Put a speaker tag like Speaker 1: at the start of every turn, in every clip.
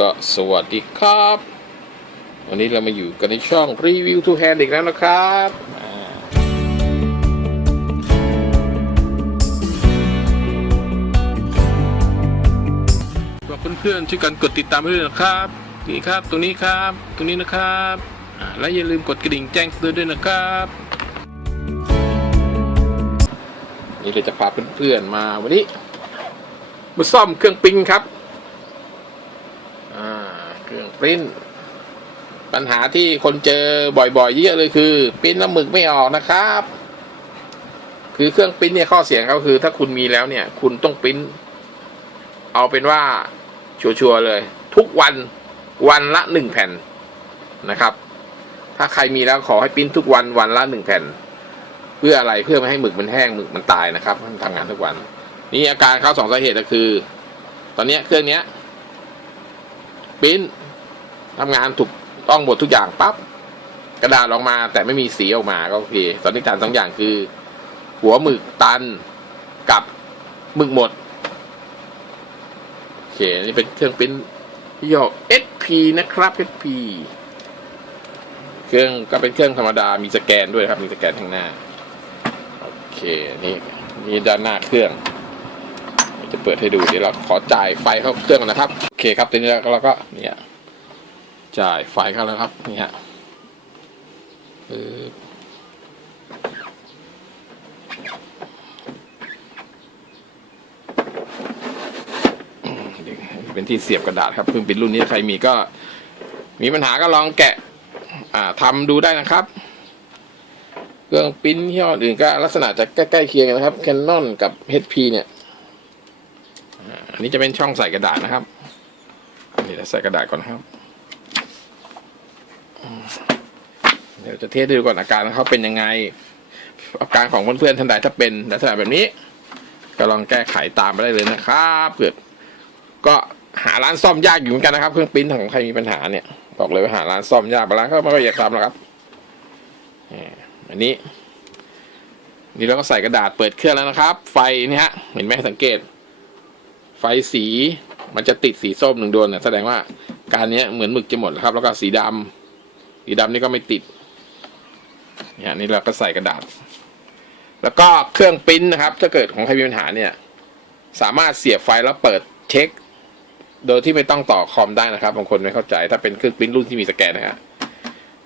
Speaker 1: ก็สวัสดีครับ วันนี้เรามาอยู่กันในช่องรีวิวทูแฮนด์อีกแล้วนะครับอ่าฝากเพื่อนๆช่วยกันกดติดตามให้ด้วยนะครับ นี่ครับตรงนี้ครับ ตรงนี้นะครับอ่าและอย่าลืมกดกระดิ่งแจ้งเตือนด้วยนะครับนี่เราจะพาเพื่อนๆมาวันนี้มาซ่อมเครื่องปริ้นครับอ่าเครื่อง ปริ้น ปัญหาที่คนเจอบ่อยๆเยอะเลยคือปริ้นแล้วหมึกไม่ออกนะครับ คือเครื่องปริ้นเนี่ยข้อเสียงเขาคือ ถ้าคุณมีแล้วเนี่ย คุณต้องปริ้น เอาเป็นว่าชัวร์ๆเลย ทุกวันวันละหนึ่งแผ่นนะครับ ถ้าใครมีแล้วขอให้ปริ้นทุกวันวันละหนึ่งแผ่น เพื่ออะไรเพื่อไม่ให้หมึกมันแห้งหมึกมันตายนะครับมันทำงานทุกวัน นี่อาการเขาสองสาเหตุก็คือ ตอนนี้เครื่องเนี้ยปริ้น ทำงานถูกต้องหมดทุกอย่างปั๊บกระดาษออกมา แต่ไม่มีสีออกมาก็โอเคตอนนี้การสองอย่างคือ หัวหมึกตันกับหมึกหมดโอเคนี่เป็นเครื่องปริ้นยี่ห้อ SP นะครับ SP เครื่องก็เป็นเครื่องธรรมดามีสแกนด้วยครับ มีสแกนข้างหน้า โอเค นี่นี่ด้านหน้าเครื่อง จะเปิดให้ดูเดี๋ยวเราขอจ่ายไฟเข้าเครื่องนะครับ โอเคครับทีนี้เราก็เนี่ย จ่ายไฟเข้าแล้วครับ นี่ฮะเป็นที่เสียบกระดาษครับเพิ่งเป็นรุ่นนี้ใครมีก็ มีปัญหาก็ลองแกะอ่าทำดูได้นะครับเครื่องปิ้นยี่ห้ออื่นก็ลักษณะจะใกล้ๆเคียงกันนะครับ Canon กับ HP เนี่ย อันนี้จะเป็นช่องใส่กระดาษนะครับ อันนี้เราใส่กระดาษก่อนครับ เดี๋ยวจะเทสดูก่อนอาการของเขาเป็นยังไง อาการของเพื่อนๆท่านใดถ้าเป็นลักษณะแบบนี้ ก็ลองแก้ไขตามไปได้เลยนะครับเกิดก็หาร้านซ่อมยากอยู่เหมือนกันนะครับ เครื่องปริ้นของใครมีปัญหาเนี่ยบอกเลยว่าหาร้านซ่อมยากบางร้านก็ไม่ค่อยอยากทำหรอกครับอันนี้ นี่เราก็ใส่กระดาษเปิดเครื่องแล้วนะครับ ไฟนี่ฮะเห็นไหมสังเกต ไฟสีมันจะติดสีส้มหนึ่งดวงเนี่ยแสดงว่าการนี้เหมือนหมึกจะหมดแล้วครับ แล้วก็สีดำ สีดำนี่ก็ไม่ติดเนี่ยนี่เราก็ใส่กระดาษ แล้วก็เครื่องปริ้นนะครับ ถ้าเกิดของใครมีปัญหาเนี่ย สามารถเสียบไฟแล้วเปิดเช็ค โดยที่ไม่ต้องต่อคอมได้นะครับบางคนไม่เข้าใจ ถ้าเป็นเครื่องปริ้นรุ่นที่มีสแกนนะฮะ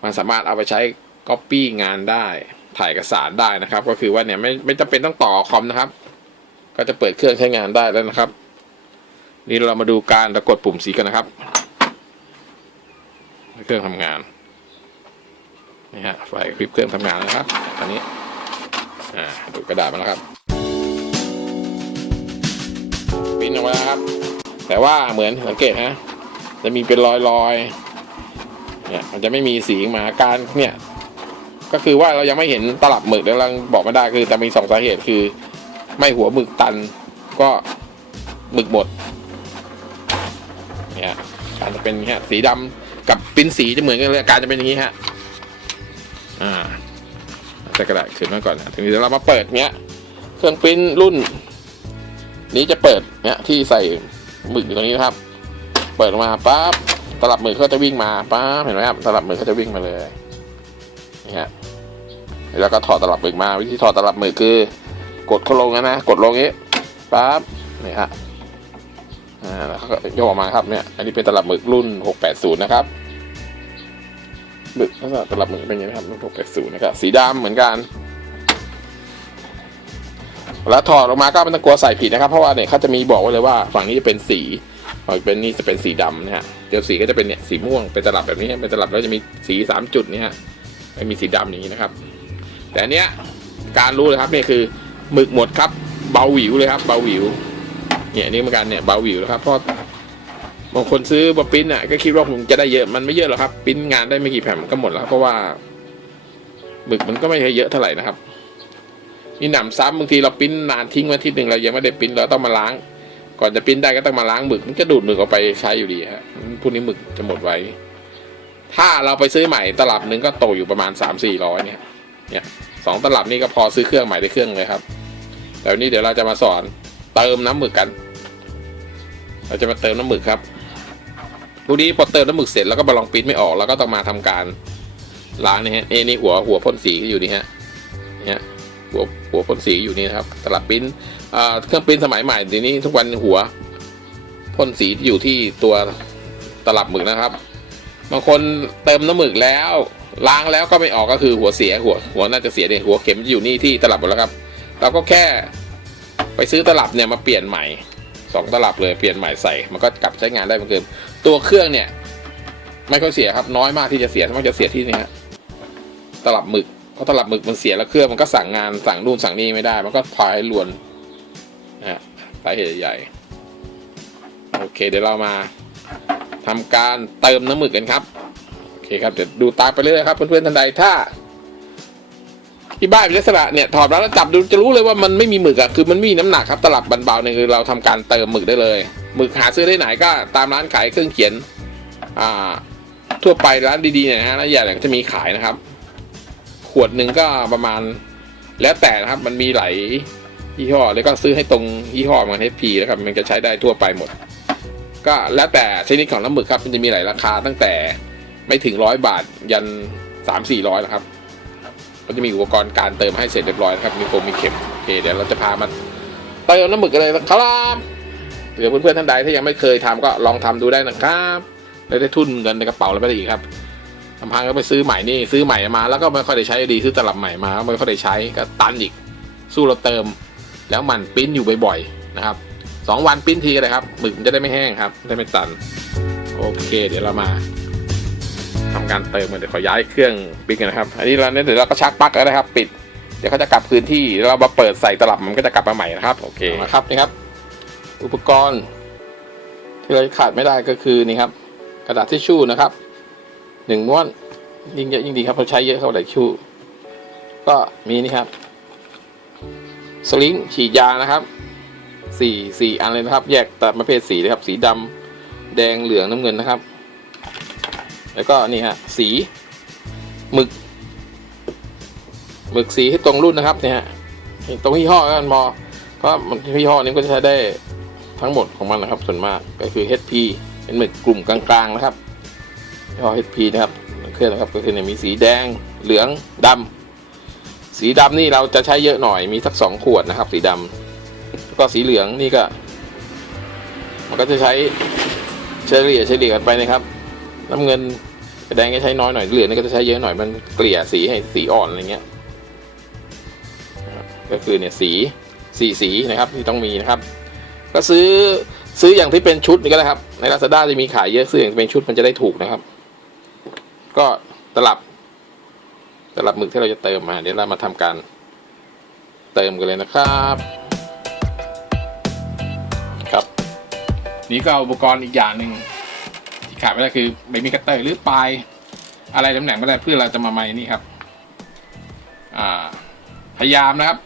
Speaker 1: มันสามารถเอาไปใช้ก๊อปปี้งานได้ถ่ายเอกสารได้นะครับ ก็คือว่าเนี่ยไม่ไม่จำเป็นต้องต่อคอมนะครับ ก็จะเปิดเครื่องใช้งานได้แล้วนะครับ นี่เรามาดูการกดปุ่มสีกันนะครับ เครื่องทำงาน นี่ฮะไฟคลิปเครื่องทำงานนะครับตอนนี้อ่าดูกระดาษมาแล้วครับปิ้นออกมาแล้วครับ แต่ว่าเหมือนสังเกตฮะจะมีเป็นรอยรอยเนี่ยมันจะไม่มีสีมาการเนี่ยก็คือว่าเรายังไม่เห็นตลับหมึกแล้วเราบอกไม่ได้คือแต่มีสองสาเหตุคือ ไม่หัวหมึกตันก็หมึกหมดเนี่ยการจะเป็นอย่างนี้ฮะสีดำกับปิ้นสีจะเหมือนกันเลยการจะเป็นอย่างนี้ฮะ อ่าใส่กระดาษขึ้นมาก่อนนะทีนี้เดี๋ยวเรามาเปิดเนี้ย เครื่องปริ้นรุ่น นี้จะเปิดเนี้ยที่ใส่หมึกอยู่ตรงนี้นะครับ เปิดออกมาปั๊บตลับหมึกก็จะวิ่งมาปั๊บเห็นไหมครับตลับหมึกก็จะวิ่งมาเลยนี่ฮะแล้วก็ถอดตลับหมึกมา วิธีถอดตลับหมึกคือ กดเขาลงนะนะกดลงนี้ปั๊บนี่ฮะอ่าแล้วก็ยกออกมาครับเนี่ยอันนี้เป็นตลับหมึกรุ่น 680 นะครับ หมึกลักษณะตลับหมึกเป็นอย่างนี้ครับรุ่น680นะครับสีดำเหมือนกันแล้วถอดออกมาก็ไม่ต้องกลัวใส่ผิดนะครับ เพราะว่าเนี่ยเขาจะมีบอกไว้เลยว่าฝั่งนี้จะเป็นสีฝั่งเป็นนี่จะเป็นสีดำนะฮะเดี๋ยวสีก็จะเป็นเนี่ยสีม่วงเป็นตลับแบบนี้เป็นตลับแล้วจะมีสีสามจุดเนี่ยฮะไม่มีสีดำอย่างนี้นะครับ แต่อันเนี้ยการรู้เลยครับนี่คือหมึกหมดครับเบาหวิวเลยครับเบาหวิวเนี่ยนี่เหมือนกันเนี่ยเบาหวิวแล้วครับเพราะ บางคนซื้อมาปิ้นอะก็คิดว่าคงจะได้เยอะมันไม่เยอะหรอกครับ ปิ้นงานได้ไม่กี่แผ่นก็หมดแล้วเพราะว่าหมึกมันก็ไม่ใช่เยอะเท่าไหร่นะครับมีหนำซ้ำบางทีเราปิ้นนานทิ้งไว้ที่หนึ่งเรายังไม่ได้ปิ้นเราต้องมาล้าง ก่อนจะปิ้นได้ก็ต้องมาล้างหมึกมันก็ดูดหมึกออกไปใช้อยู่ดีฮะพวกนี้หมึกจะหมดไว้ ถ้าเราไปซื้อใหม่ตลับหนึ่งก็โตอยู่ประมาณสามสี่ร้อยเนี่ยเนี่ยสองตลับนี่ก็พอซื้อเครื่องใหม่ได้เครื่องเลยครับแต่วันนี้เดี๋ยวเราจะมาสอนเติมน้ำหมึกกัน เราจะมาเติมน้ำหมึกครับ พวกนี้พอเติมน้ำหมึกเสร็จแล้วก็บาลองปริ้นไม่ออกแล้วก็ต้องมาทำการล้างนี่ฮะเอ้นี่หัวหัวพ่นสีที่อยู่นี่ฮะเนี่ยหัวหัวพ่นสีอยู่นี่นะครับตลับปิ้นอ่าเครื่องปิ้นสมัยใหม่ทีนี้ทุกวันหัวพ่นสีที่อยู่ที่ตัวตลับหมึกนะครับ บางคนเติมน้ำหมึกแล้ว ล้างแล้วก็ไม่ออกก็คือหัวเสียหัว หัวน่าจะเสียเนี่ยหัวเข็มจะอยู่นี่ที่ตลับหมดแล้วครับ เราก็แค่ไปซื้อตลับเนี่ยมาเปลี่ยนใหม่สองตลับเลยเปลี่ยนใหม่ใส่ มันก็กลับใช้งานได้เหมือนเดิม ตัวเครื่องเนี่ย ไม่ค่อยเสียครับ น้อยมากที่จะเสียมันจะเสียที่นี่ฮะตลับหมึกเพราะตลับหมึกมันเสียแล้วเครื่องมันก็สั่งงานสั่งนู่นสั่งนี่ไม่ได้ มันก็พายลวนนะฮะสาเหตุใหญ่โอเค เดี๋ยวเรามาทำการเติมน้ำหมึกกันครับโอเคครับเดี๋ยวดูตามไปเรื่อยครับเพื่อนๆท่านใดถ้าที่บ้านเป็นลักษณะเนี่ยถอดแล้วจับดูจะรู้เลยว่ามันไม่มีหมึกอะคือมันไม่มีน้ำหนักครับตลับเบาๆเนี่ยคือเราทำการเติมหมึกได้เลย หมึกหาซื้อได้ไหนก็ตามร้านขายเครื่องเขียนอ่าทั่วไปร้านดีๆเนี่ยนะฮะร้านใหญ่เนี่ยจะมีขายนะครับ ขวดหนึ่งก็ประมาณแล้วแต่นะครับ มันมีหลายยี่ห้อแล้วก็ซื้อให้ตรงยี่ห้อมัน HP นะครับ มันจะใช้ได้ทั่วไปหมด ก็แล้วแต่ชนิดของน้ำหมึกครับ มันจะมีหลายราคาตั้งแต่ไม่ถึงร้อยบาทยันสามสี่ร้อยนะครับก็จะมีอุปกรณ์การเติมให้เสร็จเรียบร้อยนะครับมีโฟมมีเข็มโอเคเดี๋ยวเราจะพามันเติมน้ำหมึกกันเลยนะครับ เดี๋ยวเพื่อนๆท่านใดถ้ายังไม่เคยทำก็ลองทำดูได้นะครับแล้วได้ทุนเงินในกระเป๋าแล้วไม่ได้อีกครับทำพังก็ไปซื้อใหม่นี่ซื้อใหม่มา แล้วก็ไม่ค่อยได้ใช้ดีซื้อตลับใหม่มาไม่ค่อยได้ใช้ก็ตันอีก สู้เราเติม แล้วมันปิ้นอยู่บ่อยๆนะครับสองวันปิ้นทีก็ได้ครับหมึกจะได้ไม่แห้งครับได้ไม่ตัน โอเค เดี๋ยวเรามาทำการเติมกันเดี๋ยวขอย้ายเครื่องปิดกันนะครับ อันนี้เราเนี่ยเดี๋ยวเราก็ชักปลั๊กแล้วนะครับ ปิดเดี๋ยวเขาจะกลับคืนที่เดี๋ยวเรามาเปิดใส่ตลับมันก็จะกลับมาใหม่นะครับ โอเคนะครับนี่ครับ อุปกรณ์ ที่เราขาดไม่ได้ก็คือนี่ครับ กระดาษทิชชู่นะครับหนึ่งม้วนยิ่งเยอะยิ่งดีครับเราใช้เยอะเข้ากระดาษทิชชู่ก็มีนี่ครับ สลิงฉีดยานะครับสี่สี่อันเลยนะครับ แยกแต่ประเภทสีนะครับ สีดำแดงเหลืองน้ำเงินนะครับ แล้วก็นี่ฮะสีหมึกหมึกสีให้ตรงรุ่นนะครับเนี่ยฮะตรงยี่ห้อกันมอเพราะยี่ห้อนี้ก็จะใช้ได้ ทั้งหมดของมันนะครับ ส่วนมากก็คือ HP เป็นหมึกกลุ่มกลางๆนะครับย่อ HP นะครับเครื่องนะครับก็คือเนี่ยมีสีแดงเหลืองดำสีดำนี่เราจะใช้เยอะหน่อยมีสักสองขวดนะครับ สีดำแล้วก็สีเหลืองนี่ก็ มันก็จะใช้เฉลี่ยเฉลี่ยกันไปนะครับ น้ำเงินแดงก็ใช้น้อยหน่อยเหลืองนี่ก็จะใช้เยอะหน่อยมันเกลี่ยสีให้สีอ่อนอะไรเงี้ยก็คือเนี่ยสีสีสีนะครับที่ต้องมีนะครับ ก็ซื้อซื้ออย่างที่เป็นชุดนี่ก็ได้ครับ ในลาซาด้าจะมีขายเยอะซื้ออย่างที่เป็นชุดมันจะได้ถูกนะครับ ก็ตลับ ตลับหมึกที่เราจะเติมมา เดี๋ยวเรามาทำการ เติมกันเลยนะครับครับนี่ก็อุปกรณ์อีกอย่างหนึ่งที่ขาดไม่ได้คือใบมีดคัตเตอร์หรือปลายอะไรตำแหน่งไม่ได้เพื่อเราจะมาไม้นี่ครับ อ่า พยายามนะครับ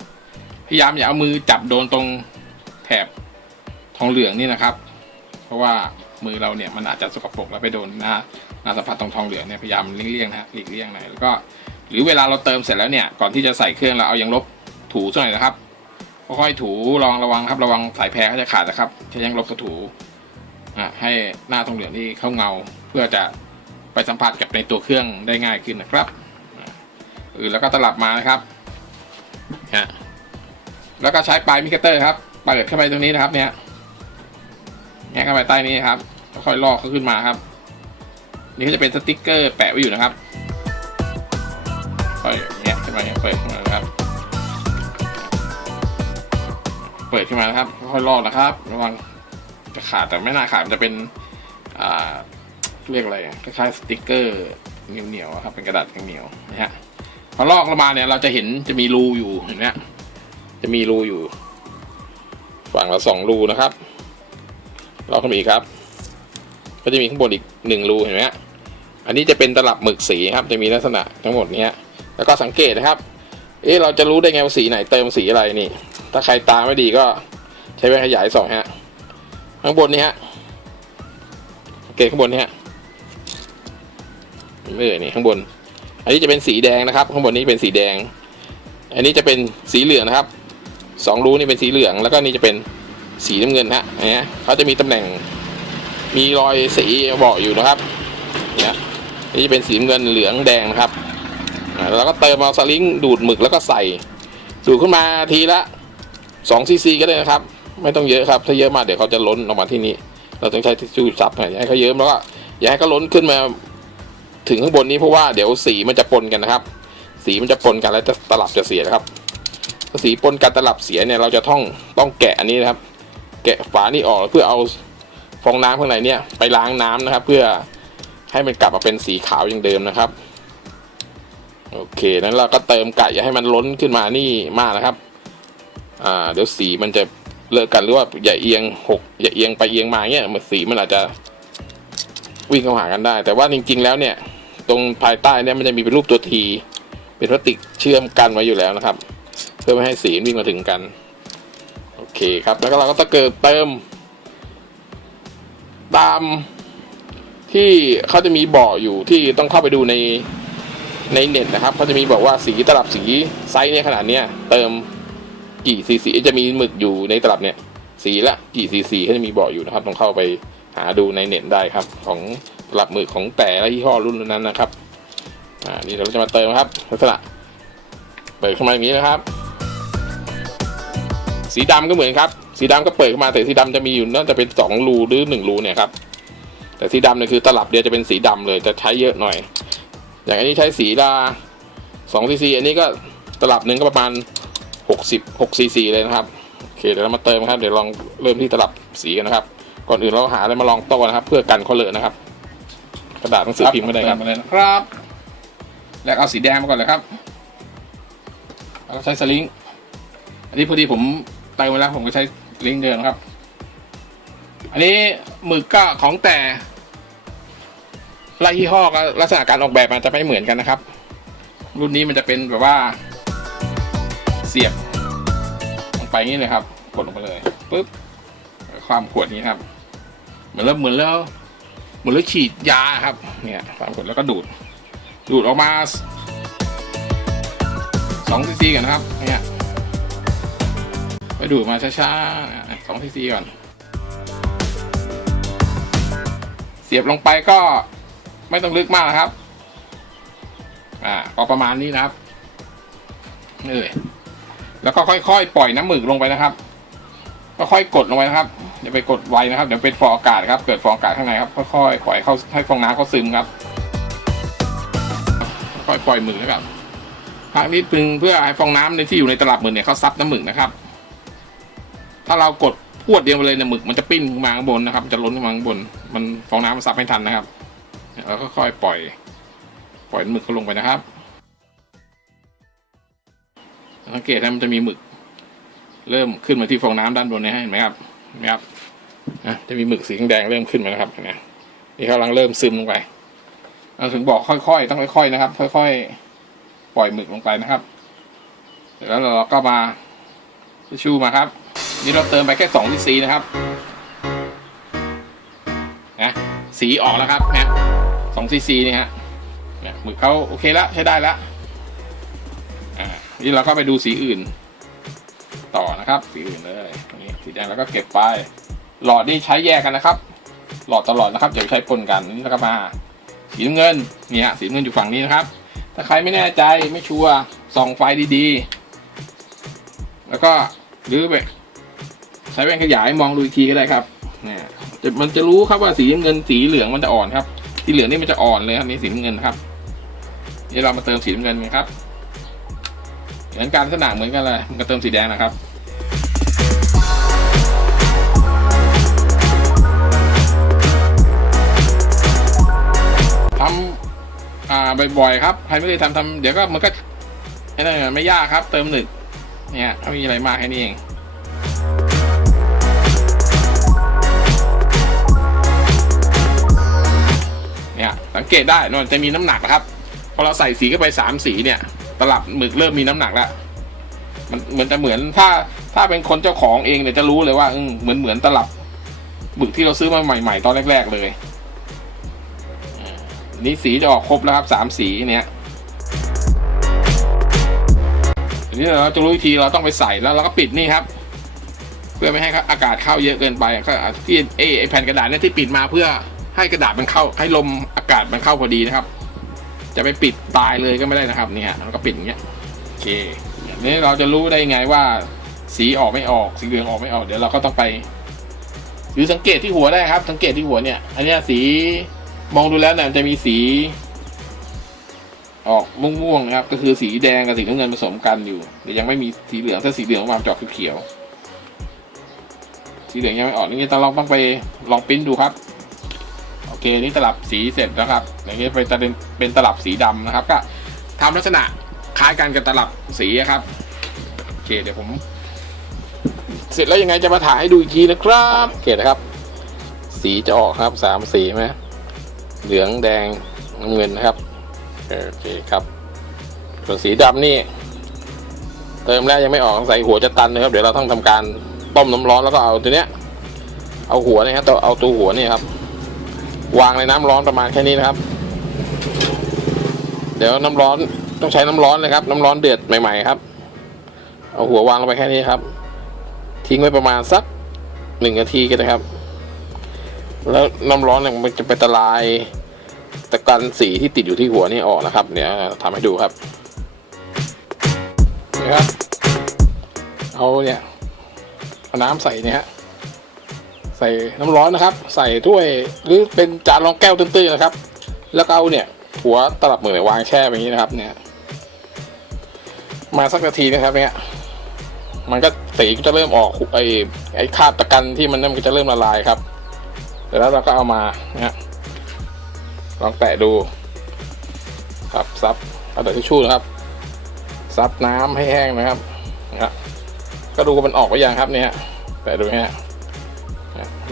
Speaker 1: พยายามอย่าเอามือจับโดนตรงแถบ ทองเหลืองนี่นะครับ เพราะว่ามือเราเนี่ยมันอาจจะสกปรกแล้วไปโดนหน้าหน้าสัมผัสตรงทองเหลืองเนี่ยพยายามเลี่ยงๆนะหลีกเลี่ยงหน่อยแล้วก็หรือเวลาเราเติมเสร็จแล้วเนี่ยก่อนที่จะใส่เครื่องเราเอายางลบถูสักหน่อยนะครับค่อยๆถูลองระวังครับระวังสายแพรเขาจะขาดนะครับใช้ยางลบกระถูอะให้หน้าทองเหลืองนี่เข้าเงา เพื่อจะไปสัมผัสกับในตัวเครื่องได้ง่ายขึ้นนะครับอะเออแล้วก็ตลับมานะครับฮะแล้วก็ใช้ปลายมิกเตอร์ครับเปิดเข้าไปตรงนี้นะครับเนี่ย แงะเข้าไปใต้นี้ครับค่อยลอกเขาขึ้นมาครับ นี่ก็จะเป็นสติ๊กเกอร์แปะไว้อยู่นะครับค่อยแงะขึ้นมาเนี่ยเปิดขึ้นมานะครับ เปิดขึ้นมานะครับ ค่อยลอกนะครับ ระวังจะขาดแต่ไม่น่าขาดมันจะเป็นอ่าเรียกอะไรคล้ายๆสติกเกอร์เหนียวๆครับเป็นกระดาษเหนียวนะฮะพอลอกลงมาเนี่ยเราจะเห็นจะมีรูอยู่เห็นไหมจะมีรูอยู่ ฝั่งละสองรูนะครับ ลอกขึ้นมาอีกครับ ก็จะมีข้างบนอีกหนึ่งรูเห็นไหมฮะอันนี้จะเป็นตลับหมึกสีครับ จะมีลักษณะทั้งหมดนี้แล้วก็สังเกตนะครับ เอ๊ะเราจะรู้ได้ไงว่าสีไหนเติมสีอะไรนี่ ถ้าใครตาไม่ดีก็ใช้แว่นขยายส่องฮะ ข้างบนนี่ฮะโอเคข้างบนนี่ฮะไม่เอ่ยนี่ข้างบน อันนี้จะเป็นสีแดงนะครับ ข้างบนนี้เป็นสีแดง อันนี้จะเป็นสีเหลืองนะครับสองรูนี่เป็นสีเหลือง แล้วก็นี่จะเป็น สีน้ำเงินฮะอันนี้เขาจะมีตำแหน่งมีรอยสีบอกอยู่นะครับเนี่ยนี่จะเป็นสีเงินเหลืองแดงนะครับแล้วก็เติมเอาสลิงดูดหมึกแล้วก็ใส่ ดูดขึ้นมาทีละ2ซีซีก็ได้นะครับ ไม่ต้องเยอะครับ ถ้าเยอะมากเดี๋ยวเขาจะล้นออกมาที่นี่ เราต้องใช้ทิชชู่ซับหน่อยให้เขาเยิ้มแล้วก็อย่าให้เขาล้นขึ้นมาถึงข้างบนนี้เพราะว่าเดี๋ยวสีมันจะปนกันนะครับ สีมันจะปนกันแล้วจะตลับจะเสียนะครับถ้าสีปนกันตลับเสียเนี่ยเราจะต้องต้องแกะอันนี้นะครับ แกะฝานี่ออกเพื่อเอาฟองน้ำข้างในเนี่ยไปล้างน้ำนะครับ เพื่อให้มันกลับมาเป็นสีขาวอย่างเดิมนะครับ โอเคนั้นเราก็เติมไก่อย่าให้มันล้นขึ้นมานี่มากนะครับ อ่า เดี๋ยวสีมันจะเลิกกันหรือว่าอย่าเอียงหกอย่าเอียงไปเอียงมาเงี้ยมันสีมันอาจจะวิ่งเข้าหากันได้ แต่ว่าจริง ๆ แล้วเนี่ย ตรงภายใต้เนี่ยมันจะมีเป็นรูปตัวทีเป็นพลาสติกเชื่อมกันไว้อยู่แล้วนะครับ เพื่อไม่ให้สีวิ่งมาถึงกัน เคครับ แล้วก็เราก็ต้องเกิดเติม ตามที่เขาจะมีบอกอยู่ที่ต้องเข้าไปดูในในเน็ตนะครับเขาจะมีบอกว่าสีตลับสีไซส์เนี่ยขนาดเนี้ยเติมกี่ซีซีจะมีหมึกอยู่ในตลับเนี่ย สีละกี่ซีซีเขาจะมีบอกอยู่นะครับต้องเข้าไปหาดูในเน็ตได้ครับ ของตลับหมึกของแต่ละยี่ห้อรุ่นนั้นนะครับอ่านี่เราจะมาเติมครับ ลักษณะเปิดเข้ามาอย่างนี้นะครับ สีดำก็เหมือนครับ สีดำก็เปิดเข้ามาแต่สีดำจะมีอยู่น่าจะเป็นสองรูหรือหนึ่งรูเนี่ยครับ แต่สีดำเนี่ยคือตลับเดียวจะเป็นสีดำเลยจะใช้เยอะหน่อย อย่างอันนี้ใช้สีละสองซีซีอันนี้ก็ตลับหนึ่งก็ประมาณ 60 6ซีซีเลยนะครับโอเคเดี๋ยวเรามาเติมครับเดี๋ยวลองเริ่มที่ตลับสีกันนะครับ ก่อนอื่นเราหาอะไรมาลองโต้นะครับ เพื่อกันเขาเลอะนะครับ กระดาษหนังสือพิมพ์ก็ได้ครับเลยนะครับแล้วเอาสีแดงมาก่อนเลยครับแล้วใช้สลิงอันนี้พอดีผม เติมมาแล้วผมก็ใช้ลิงก์เดิมครับ อันนี้หมึกก็ของแต่ละยี่ห้อก็ลักษณะการออกแบบมันจะไม่เหมือนกันนะครับ รุ่นนี้มันจะเป็นแบบว่า เสียบลงไปงนี้เลยครับ กดลงไปเลยปุ๊บความขวดนี้ครับ เหมือนแล้วเหมือนแล้วเหมือนแล้วฉีดยาครับ เนี่ยความขวดแล้วก็ดูด ดูดออกมาสองซีซีกันนะครับเนี่ย ไปดูมาช้าๆสองซีซีก่อน เสียบลงไปก็ไม่ต้องลึกมากครับ อ่าก็ประมาณนี้นะครับเออแล้วก็ค่อยๆปล่อยน้ำหมึกลงไปนะครับ ก็ค่อยกดลงไปนะครับอย่าไปกดไวนะครับเดี๋ยวเป็นฟองอากาศครับเกิดฟองอากาศข้างในครับค่อยๆปล่อยเข้าให้ฟองน้ำเขาซึมครับค่อยๆปล่อยหมึกนะครับพักนิดนึงเพื่อให้ฟองน้ำในที่อยู่ในตลับหมึกเนี่ยเขาซับน้ำหมึกนะครับ ถ้าเรากดพวดเดียวไปเลยเนี่ยหมึกมันจะปิ้นขึ้นมาข้างบนนะครับจะล้นขึ้นมาข้างบน มันฟองน้ำมันซับไม่ทันนะครับแล้วก็ค่อยๆปล่อย ปล่อยหมึกเขาลงไปนะครับสังเกตนะมันจะมีหมึก เริ่มขึ้นมาที่ฟองน้ำด้านบนนี้เห็นไหมครับเห็นไหมครับนะจะมีหมึกสีแดงเริ่มขึ้นมาแล้วครับเนี่ยนี่กำลังเริ่มซึมลงไปเราถึงบอกค่อยๆ ต้องค่อยๆนะครับ ค่อยๆ ปล่อยหมึกลงไปนะครับ เสร็จแล้วเราก็มาทิชชูมาครับ นี่เราเติมไปแค่สองซีซีนะครับนะสีออกแล้วครับนะสองซีซีนี่ฮะเนี่ยหมึกเขาโอเคแล้วใช้ได้แล้วอ่านี่เราก็ไปดูสีอื่น ต่อนะครับ สีอื่นเลยนี่สีแดงแล้วก็เก็บไป หลอดนี่ใช้แยกกันนะครับ หลอดตลอดนะครับเดี๋ยวใช้ปนกันนี่แล้วก็มา สีน้ำเงินนี่ฮะสีน้ำเงินอยู่ฝั่งนี้นะครับ ถ้าใครไม่แน่ใจไม่ชัวร์ส่องไฟดีๆ แล้วก็หรือแบบ ใช้แว่นขยายมองดูอีกทีก็ได้ครับเนี่ยมันจะรู้ครับว่าสีเงินสีเหลืองมันจะอ่อนครับ สีเหลืองนี่มันจะอ่อนเลยครับนี่สีเงินครับนี่เรามาเติมสีเงินกันครับ เหมือนกันลักษณะเหมือนกันเลยมันก็เติมสีแดงนะครับทำอ่าบ่อยๆครับใครไม่เคยทำทำเดี๋ยวก็มันก็ไอ้นั่นไม่ยากครับ เติมหนึ่งเนี่ยไม่มีอะไรมากแค่นี้เอง เนี่ยสังเกตได้มันจะมีน้ำหนักนะครับพอเราใส่สีเข้าไปสามสีเนี่ย ตลับหมึกเริ่มมีน้ำหนักแล้วมันเหมือนจะเหมือนถ้าถ้าเป็นคนเจ้าของเองเนี่ยจะรู้เลยว่าอืมเหมือนเหมือนตลับหมึกที่เราซื้อมาใหม่ ๆ ตอนแรก ๆ เลยนี่สีจะออกครบแล้วครับสามสีเนี่ยทีนี้เราจะรู้วิธีเราต้องไปใส่แล้วเราก็ปิดนี่ครับ เพื่อไม่ให้อากาศเข้าเยอะเกินไปก็ที่ไอ้ไอ้แผ่นกระดาษเนี่ยที่ปิดมาเพื่อ ให้กระดาษมันเข้า ให้ลมอากาศมันเข้าพอดีนะครับ จะไปปิดตายเลยก็ไม่ได้นะครับเนี่ยเราก็ปิดอย่างเงี้ยโอเคนี้เราจะรู้ได้ไงว่า สีออกไม่ออก สีเหลืองออกไม่ออกเดี๋ยวเราก็ต้องไป หรือสังเกตที่หัวได้ครับ สังเกตที่หัวเนี่ย อันนี้สีมองดูแล้วเนี่ยจะมีสี ออกม่วงๆนะครับ ก็คือสีแดงกับสีน้ำเงินผสมกันอยู่แต่ยังไม่มีสีเหลืองถ้าสีเหลืองมาจออกเขียวสีเหลืองยังไม่ออกนี่ต้องลองต้องไปลองปริ้นดูครับ อเคนี่ตลับสีเสร็จแล้วครับอย่างนี้เป็นตะเป็นเป็นตลับสีดำนะครับ ก็ทำลักษณะคล้ายกันกับตลับสีครับโอเคเดี๋ยวผม เสร็จแล้วยังไงจะมาถ่ายให้ดูอีกทีนะครับโอเคนะครับ สีจะออกครับสามสีไหมเหลืองแดงน้ำเงินนะครับโอเคครับส่วนสีดำนี่เติมแล้วยังไม่ออกใส่หัวจะตันนะครับ เดี๋ยวเราต้องทำการต้มน้ำร้อนแล้วก็เอาตัวเนี้ยเอาหัวเนี่ยครับเอาตัวหัวนี่ครับ วางในน้ำร้อนประมาณแค่นี้นะครับ เดี๋ยวน้ำร้อนต้องใช้น้ำร้อนเลยครับ น้ำร้อนเดือดใหม่ ๆ ครับ เอาหัววางลงไปแค่นี้ครับ ทิ้งไว้ประมาณสักหนึ่งนาทีก็ได้ครับ แล้วน้ำร้อนเนี่ยมันจะไปละลายตะกันสีที่ติดอยู่ที่หัวนี่ออกนะครับเดี๋ยวทำให้ดูครับนี่ครับ เอาเนี่ยเอาน้ำใส่เนี่ยฮะ ใส่น้ำร้อนนะครับ ใส่ถ้วยหรือเป็นจานรองแก้วตื้นๆนะครับ แล้วก็เอาเนี่ย หัวตลับมือวางแช่แบบนี้นะครับ เนี่ย มาสักนาทีนะครับ เนี่ย มันก็สีก็จะเริ่มออกไอ้ไอ้คาบตะกันที่มันนั่นมันก็จะเริ่มละลายครับแล้วเราก็เอามาเนี่ยลองแตะดู ครับซับเอาแต่ทิชชู่นะครับซับน้ำให้แห้งนะครับนะครับก็ดูว่ามันออกไปยังครับเนี่ยแตะดูเนี่ย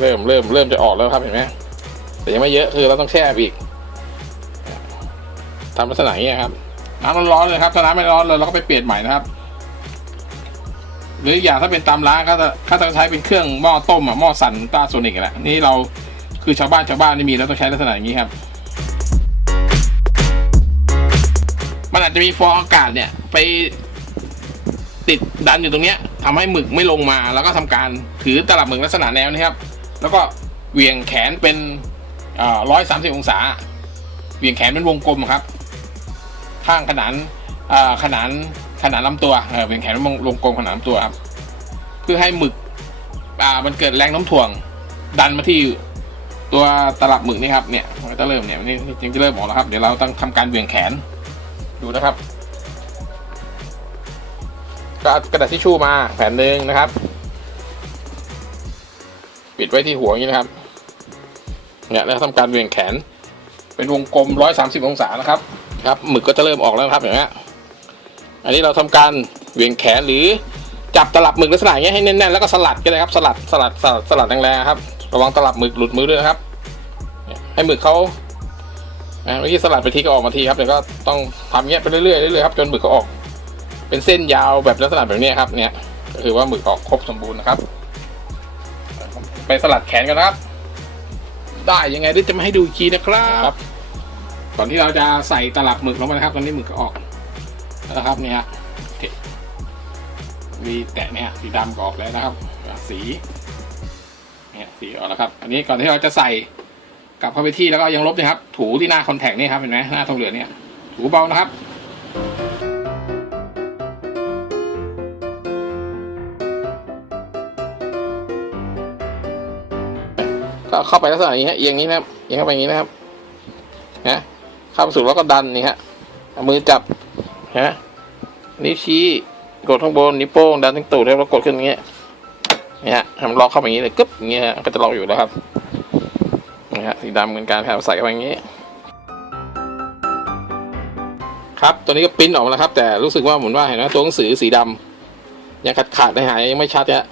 Speaker 1: เริ่มเริ่มเริ่มจะออกแล้วครับเห็นไหมแต่ยังไม่เยอะคือเราต้องแช่อีกทำลักษณะนี้ครับน้ำร้อนๆเลยครับถ้าน้ำไม่ร้อนเลยเราก็ไปเปลี่ยนใหม่นะครับ หรืออย่างถ้าเป็นตามร้านก็จะเขาจะใช้เป็นเครื่องหม้อต้มอะหม้อสั่นต้าโซนิกแหละนี่เราคือชาวบ้านชาวบ้านนี่มีแล้วต้องใช้ลักษณะอย่างนี้ครับ มันอาจจะมีฟองอากาศเนี่ย ไปติดดันอยู่ตรงเนี้ยทำให้หมึกไม่ลงมา แล้วก็ทำการถือตลับหมึกลักษณะแนวนี้ครับ แล้วก็เหวี่ยงแขนเป็นร้อยสามสิบองศาเหวี่ยงแขนเป็นวงกลมครับ ข้างขนานขนานขนานลำตัวเออเป็นแขนวงกลมขนานลำตัวครับเพื่อให้หมึกมันเกิดแรงน้ำถ่วง ดันมาที่ตัวตลับหมึกนี่ครับเนี่ยมันจะเริ่มเนี่ยนี่จริงจะเริ่มออกแล้วครับเดี๋ยวเราต้องทำการเบี่ยงแขนดูนะครับก็กระดาษทิชชู่มาแผ่นหนึ่งนะครับ ปิดไว้ที่หัวอย่างนี้นะครับ เนี่ยแล้วทำการเบี่ยงแขน เป็นวงกลม130องศานะครับ ครับหมึกก็จะเริ่มออกแล้วครับอย่างเงี้ยอันนี้เราทำการเวียงแขนหรือจับตลับหมึกลักษณะอย่างเงี้ยให้แน่นๆแล้วก็สลัดก็ได้ครับสลัดสลัดสลัดสลัดแรงๆครับ ระวังตลับหมึกหลุดมือด้วยนะครับ ให้หมึกเขาอ่าเมื่อกี้สลัดไปทีก็ออกมาทีครับเดี๋ยวก็ต้องทำเงี้ยไปเรื่อยๆเรื่อยๆครับจนหมึกเขาออก เป็นเส้นยาวแบบลักษณะแบบนี้ครับเนี่ยก็คือว่าหมึกออกครบสมบูรณ์นะครับ ไปสลัดแขนกันนะครับ ได้ยังไงเดี๋ยวจะมาให้ดูอีกทีนะครับก่อนที่เราจะใส่ตลับหมึกลงไปนะครับตอนนี้หมึกก็ออกแล้วนะครับเนี่ยฮะโอเคมีแตะเนี่ยสีดำก็ออกแล้วนะครับ สีเนี่ยสีออกแล้วครับ อันนี้ก่อนที่เราจะใส่กลับเข้าไปที่แล้วก็ยังลบนะครับ ถูที่หน้าคอนแทคนี่ครับเห็นไหมหน้าทองเหลืองเนี่ยถูเบานะครับ ก็เข้าไปลักษณะนี้ฮะเอียงนี้นะครับเอียงเข้าไปอย่างนี้นะครับนะเข้าไปสู่แล้วก็ดันนี่ฮะมือจับนะนิ้วชี้กดข้างบนนิ้วโป้งดันทั้งตูดแล้วกดขึ้นอย่างเงี้ยนี่ฮะทำล็อกเข้าไปอย่างนี้เลยกึ๊บอย่างเงี้ยฮะก็จะล็อกอยู่แล้วครับนี่ฮะสีดำเหมือนกันครับใส่เข้าไปอย่างนี้ ครับตัวนี้ก็ปิ้นออกมาแล้วครับ แต่รู้สึกว่าเหมือนว่าเห็นไหมตัวหนังสือสีดำยังขาดขาดๆหายยังไม่ชัดเนี่ย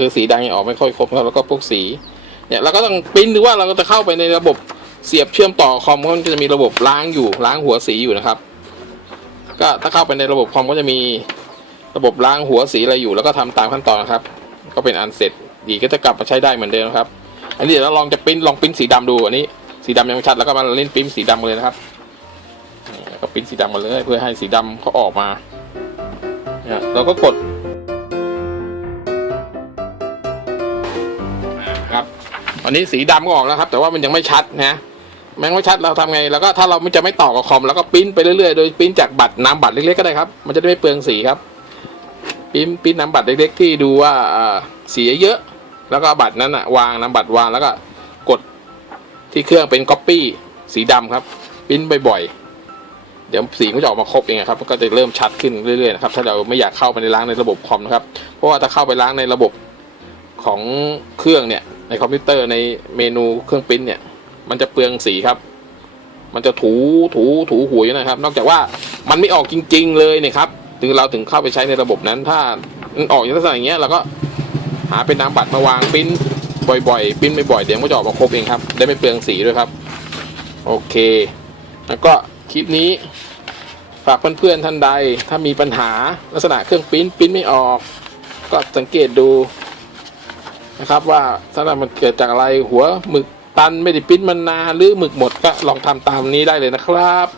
Speaker 1: คือสีดังยังออกไม่ค่อยครบครับแล้วก็พวกสี เนี่ยเราก็ต้องปริ้นหรือว่าเราก็จะเข้าไปในระบบเสียบเชื่อมต่อคอมก็จะมีระบบล้างอยู่ล้างหัวสีอยู่นะครับ ก็ถ้าเข้าไปในระบบคอมก็จะมีระบบล้างหัวสีอะไรอยู่ แล้วก็ทำตามขั้นตอนนะครับ ก็เป็นอันเสร็จดีก็จะกลับมาใช้ได้เหมือนเดิมครับ อันนี้เดี๋ยวเราลองจะปริ้นลองปริ้นสีดำดูอันนี้สีดำยังไม่ชัดแล้วก็มาเล่นปริ้นสีดำกันเลยนะครับก็ปริ้นสีดำกันเลยเพื่อให้สีดำเขาออกมาเนี่ยเราก็กด นนี้สีดำก็ออกแล้วครับ แต่ว่ามันยังไม่ชัดนะแมันยังไม่ชัดเราทำไงแล้วก็ถ้าเราไม่จะไม่ต่อกับคอมแล้วก็ปิ้นไปเรื่อยๆโดยปิ้นจากบัตรนาบัตรเล็กๆก็ได้ครับ มันจะได้ไม่เปลืองสีครับ ปิ้นปิ้นนามบัตรเล็กๆ ที่ดูว่าสีเยอะแล้วก็บัตรนั้นอะวางนาบัตรวางแล้วก็กดที่เครื่องเป็นก๊อปปี้สีดำครับปิ้นบ่อยๆเดี๋ยวสีมันจะออกมาครบเองครับมันก็จะเริ่มชัดขึ้นเรื่อยๆนะครับถ้าเราไม่อยากเข้าไปในล้างในระบบคอมนะครับเพราะว่าถ้าเข้าไปล้างในระบบของเครื่องเนี่ย ในคอมพิวเตอร์ในเมนูเครื่องปริ้นเนี่ย มันจะเปลืองสีครับ มันจะถูถูถูหูอยู่นะครับ นอกจากว่ามันไม่ออกจริง ๆ เลยเนี่ยครับ ถึงเราถึงเข้าไปใช้ในระบบนั้น ถ้ามันออกอย่างลักษณะอย่างเงี้ยเราก็หาเป็นน้ำบัตรมาวางปริ้นบ่อยๆปริ้นบ่อยๆเดี๋ยวมันจะออกมาครบเองครับ ได้ไม่เปลืองสีด้วยครับ โอเค แล้วก็คลิปนี้ฝากเพื่อนๆท่านใด ถ้ามีปัญหาลักษณะเครื่องปริ้นปริ้นไม่ออก ก็สังเกตดู นะครับ ว่าถ้ามันเกิดจากอะไรหัวหมึกตันไม่ได้ปิ้นมันานหรือหมึกหมดก็ลองทำตามนี้ได้เลยนะครับ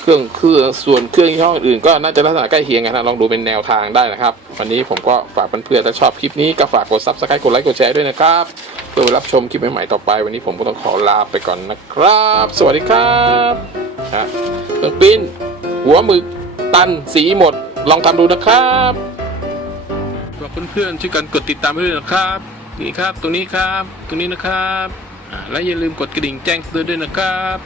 Speaker 1: เครื่องเครื่องส่วนเครื่องยี่ห้ออื่นก็น่าจะลักษณะใกล้เคียงกันนะลองดูเป็นแนวทางได้นะครับ วันนี้ผมก็ฝากเพื่อนๆถ้าชอบคลิปนี้ก็ฝากกดซับสไครต์กดไลค์กดแชร์ด้วยนะครับเพื่อไปรับชมคลิปใหม่ๆต่อไป วันนี้ผมก็ต้องขอลาไปก่อนนะครับ สวัสดีครับนะเครื่องปิ้นหัวหมึกตันสีหมดลองทำดูนะครับ บอกเพื่อนๆช่วยกันกดติดตามไปด้วยนะครับนี่ครับตรงนี้ครับ ตรงนี้นะครับและอย่าลืมกดกระดิ่งแจ้งเตือนด้วยนะครับ